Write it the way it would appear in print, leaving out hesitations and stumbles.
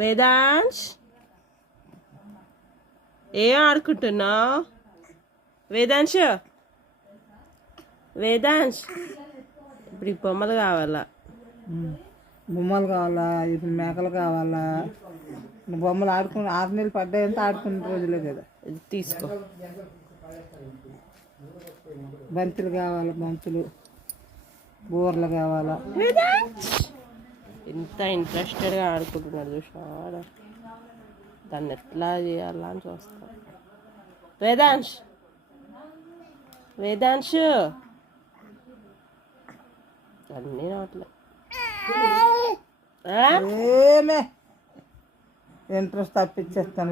వేదాంశ్ ఏం ఆడుకుంటున్నావు? వేదాంశ్ వేదాంశ్ ఇప్పుడు ఈ బొమ్మలు కావాలా? బొమ్మలు కావాలా? ఇప్పుడు మేకలు కావాలా? బొమ్మలు ఆడుకుని 6 నెలలు పడ్డాయంటే ఆడుకునే రోజులే కదా. ఇది తీసుకో. బంతులు కావాలా? బంతులు, బూరలు కావాలా? ఇంత ఇంట్రెస్టెడ్గా ఆడుకుంటున్నాడు చూసా. దాన్ని ఎట్లా చేయాలా అని చూస్తా. వేదాంశ్ వేదాంశ్ అన్నీ నోట్లే ఏమే ఇంట్రెస్ట్ తప్పించేస్తాను.